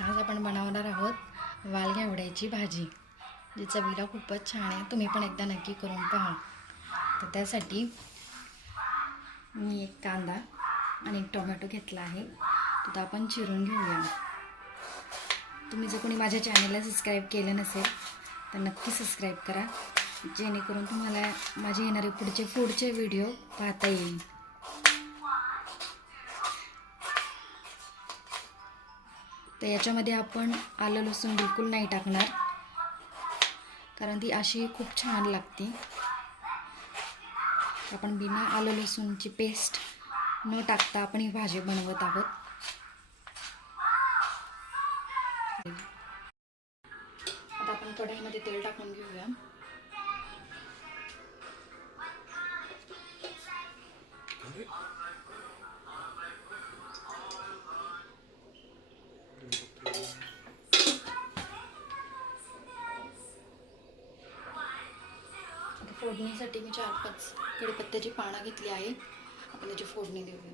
आज आपण बनवणार आहोत वालघेवड्याची भाजी, जी चवीला खूपच छान आहे. तुम्ही पण एकदा नक्की करून पहा. तर त्यासाठी मी एक कांदा आणि एक टोमॅटो घेतला आहे. तो आपण चिरून घेऊया. तुम्ही जर कोणी माझ्या चॅनलला सबस्क्राईब केलं नसेल तर नक्की सबस्क्राईब करा, जेणेकरून तुम्हाला माझे येणारे पुढचे व्हिडिओ पाहता येईल. तर याच्यामध्ये आपण आलं लसूण बिलकुल नाही टाकणार, कारण ती अशी खूप छान लागते. आपण बिना आलं लसूणची पेस्ट न टाकता आपण ही भाजी बनवत आहोत. आता आपण कढईमध्ये तेल टाकून घेऊया. फोडणीसाठी मी 4-5 कढीपत्त्याची पानं घेतली आहे. आपण त्याची फोडणी देऊया.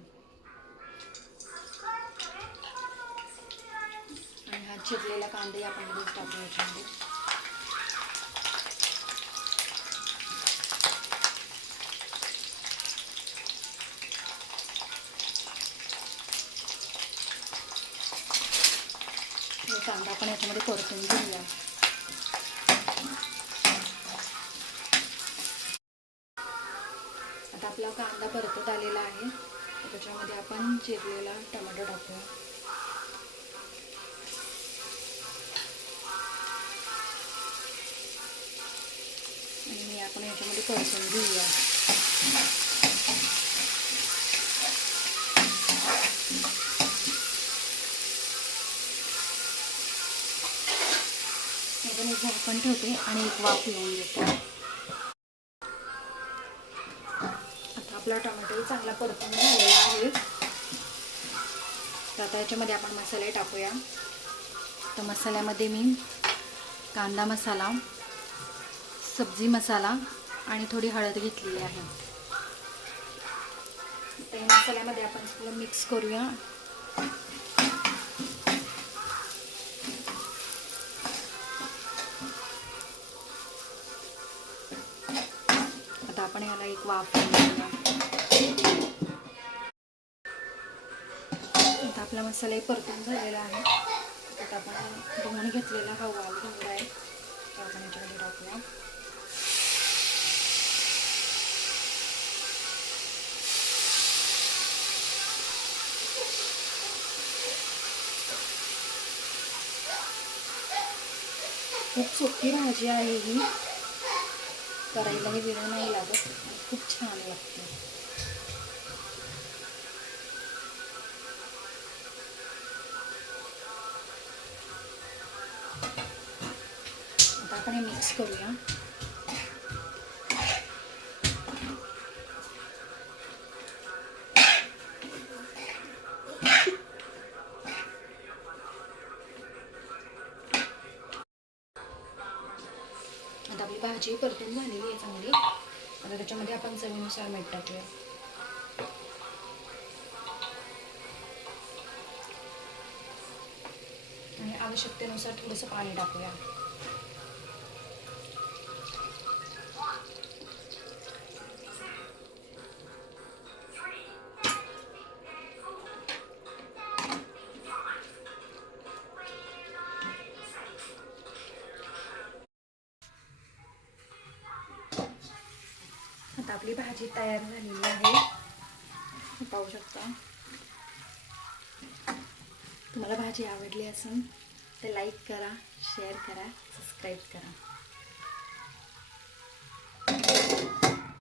आणि हा चिरलेला कांदे आपण लगेच टाकूया याच्यामध्ये. कांदा आपण याच्यामध्ये परतून घेऊया. आता आपला कांदा परतत आलेला आहे. त्याच्यामध्ये आपण चिरलेला टोमॅटो टाकूया. आणि आपण याच्यामध्ये परतून घेऊया. आपण एक झाकण ठेवते आणि एक वाफ लावून देते. आता आपला टोमॅटो चांगला परतून झालेला आहे. तर आता याच्यामध्ये आपण मसाले टाकूया. तर मसाल्यामध्ये मी कांदा मसाला, सब्जी मसाला आणि थोडी हळद घेतलेली आहे. तर मसाल्यामध्ये आपण सगळं मिक्स करूया. आता आपण याला एक वाफ देऊया. आता आपला मसाला परतून झालेला आहे. आता आपण धुवून घेतलेला हा वालघेवडा आहे, तो आपण याच्यामध्ये टाकूया. खूप सोपी भाजी आहे ही, करायलाही वेळ नाही लागत, खूप छान लागते. आता आपण हे मिक्स करूया. आता आपली भाजी परतून झालेली आहे चांगली. आता त्याच्यामध्ये आपण चवीनुसार मीठ टाकूया. आणि आवश्यकतेनुसार थोडंसं पाणी टाकूया. आता आपली भाजी तयार झालेली आहे, पाहू शकता. तुम्हाला भाजी आवडली असेल तर लाईक करा, शेअर करा, सबस्क्राईब करा.